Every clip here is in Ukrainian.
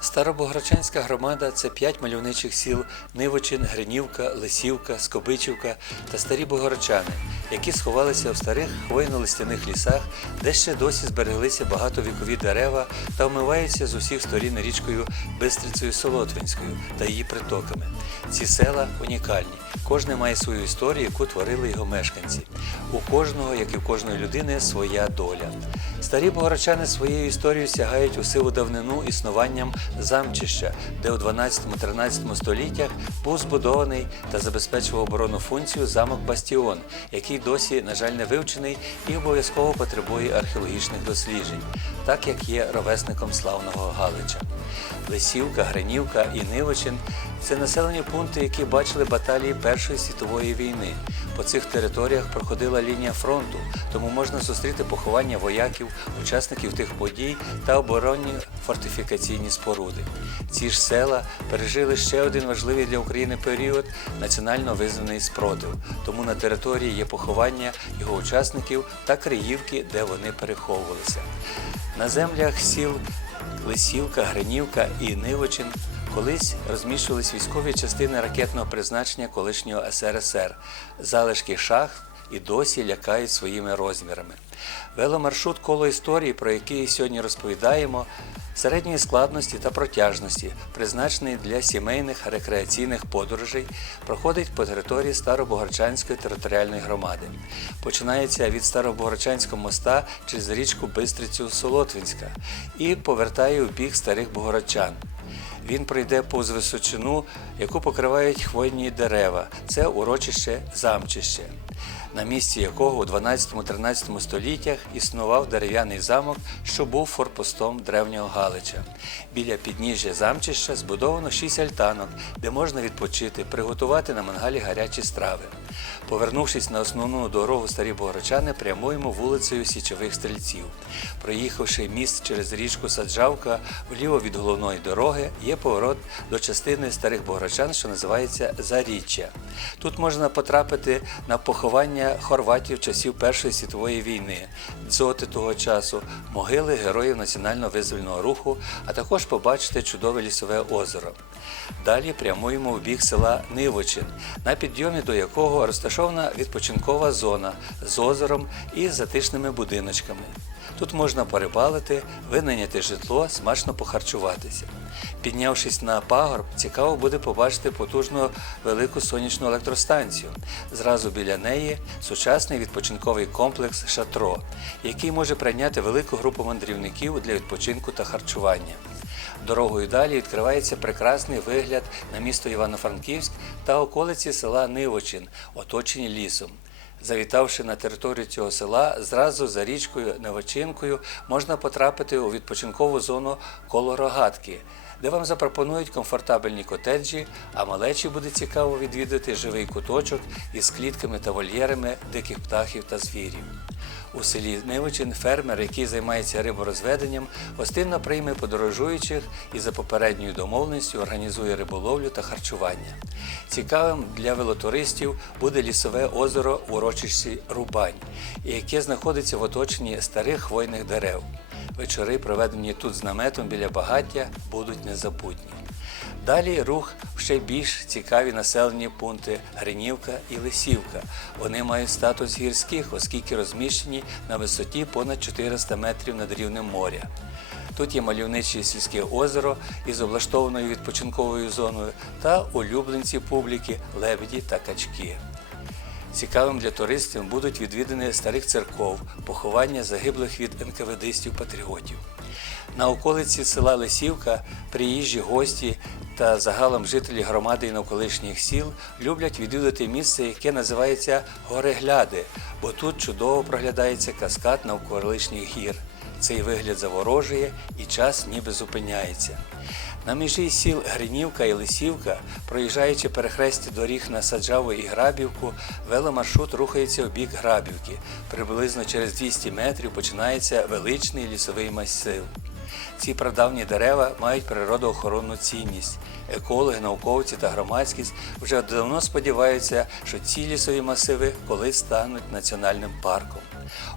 Старобограчанська громада це п'ять мальовничих сіл Нивочин, Гринівка, Лисівка, Скобичівка та старі Богородчани, які сховалися в старих хвойно-листяних лісах, де ще досі збереглися багатовікові дерева та вмиваються з усіх сторін річкою Бистрицею Солотвинською та її притоками. Ці села унікальні. Кожне має свою історію, яку творили його мешканці. У кожного, як і в кожної людини, своя доля. Старі богородчани своєю історією сягають у сиву давнину існуванням замчища, де у 12-13 століттях був збудований та забезпечував оборонну функцію замок Бастіон, який досі, на жаль, не вивчений і обов'язково потребує археологічних досліджень, так як є ровесником славного Галича. Лисівка, Гринівка і Нивочин це населені пункти, які бачили баталії Першої світової війни. По цих територіях проходила лінія фронту, тому можна зустріти поховання вояків, учасників тих подій та оборонні фортифікаційні споруди. Ці ж села пережили ще один важливий для України період національно визнаний спротив. Тому на території є поховання його учасників та криївки, де вони переховувалися. На землях сіл Лисівка, Гринівка і Нивочин колись розміщувались військові частини ракетного призначення колишнього СРСР. Залишки шахт і досі лякають своїми розмірами. Веломаршрут коло історії, про який сьогодні розповідаємо, середньої складності та протяжності, призначений для сімейних рекреаційних подорожей, проходить по території Старобогорчанської територіальної громади. Починається від Старобогорчанського моста через річку Бистрицю Солотвинська і повертає у бік старих Богородчан. Він пройде повз височину, яку покривають хвойні дерева. Це урочище замчище, на місці якого у 12-13 століттях існував дерев'яний замок, що був форпостом древнього Галича. Біля підніжжя замчища збудовано шість альтанок, де можна відпочити, приготувати на мангалі гарячі страви. Повернувшись на основну дорогу старі Богородчани, прямуємо вулицею Січових стрільців. Проїхавши міст через річку Саджавка, вліво від головної дороги є поворот до частини старих Богородчан, що називається Заріччя. Тут можна потрапити на поховання хорватів часів Першої світової війни, дзоти того часу, могили героїв національного визвольного руху, а також побачити чудове лісове озеро. Далі прямуємо в бік села Нивочин, на підйомі до якого розташована відпочинкова зона з озером і затишними будиночками. Тут можна порибалити, винайняти житло, смачно похарчуватися. Піднявшись на пагорб, цікаво буде побачити потужну велику сонячну електростанцію. Зразу біля неї сучасний відпочинковий комплекс Шатро, який може прийняти велику групу мандрівників для відпочинку та харчування. Дорогою далі відкривається прекрасний вигляд на місто Івано-Франківськ та околиці села Нивочин, оточені лісом. Завітавши на територію цього села, зразу за річкою Невочинкою можна потрапити у відпочинкову зону коло рогатки, де вам запропонують комфортабельні котеджі, а малечі буде цікаво відвідати живий куточок із клітками та вольєрами диких птахів та звірів. У селі Нивочин фермер, який займається риборозведенням, гостинно прийме подорожуючих і за попередньою домовленістю організує риболовлю та харчування. Цікавим для велотуристів буде лісове озеро урочищі Рубань, яке знаходиться в оточенні старих хвойних дерев. Вечори, проведені тут з наметом біля багаття, будуть незабутні. Далі рух ще більш цікаві населені пункти Гринівка і Лисівка. Вони мають статус гірських, оскільки розміщені на висоті понад 400 метрів над рівнем моря. Тут є мальовниче сільське озеро із облаштованою відпочинковою зоною та улюбленці публіки лебеді та качки. Цікавим для туристів будуть відвідини старих церков, поховання загиблих від НКВДистів-патріотів. На околиці села Лисівка приїжджі гості та загалом жителі громади і навколишніх сіл люблять відвідати місце, яке називається Горегляди, бо тут чудово проглядається каскад навколишніх гір. Цей вигляд заворожує і час ніби зупиняється. На межі сіл Гринівка і Лисівка, проїжджаючи перехрестя доріг на Саджаву і Грабівку, веломаршрут рухається в бік Грабівки. Приблизно через 200 метрів починається величний лісовий масив. Ці прадавні дерева мають природоохоронну цінність. Екологи, науковці та громадськість вже давно сподіваються, що ці лісові масиви колись стануть національним парком.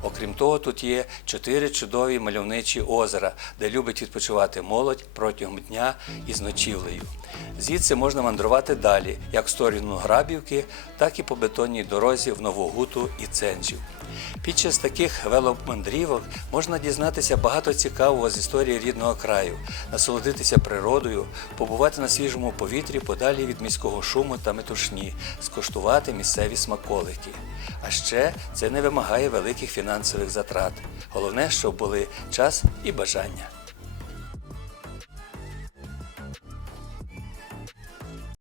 Окрім того, тут є чотири чудові мальовничі озера, де любить відпочивати молодь протягом дня із ночівлею. Звідси можна мандрувати далі, як в сторону Грабівки, так і по бетонній дорозі в Новогуту і Ценжів. Під час таких веломандрівок можна дізнатися багато цікавого з історії рідного краю, насолодитися природою, побувати на свіжому повітрі подалі від міського шуму та метушні, скуштувати місцеві смаколики. А ще це не вимагає великих фінансових затрат. Головне, щоб були час і бажання.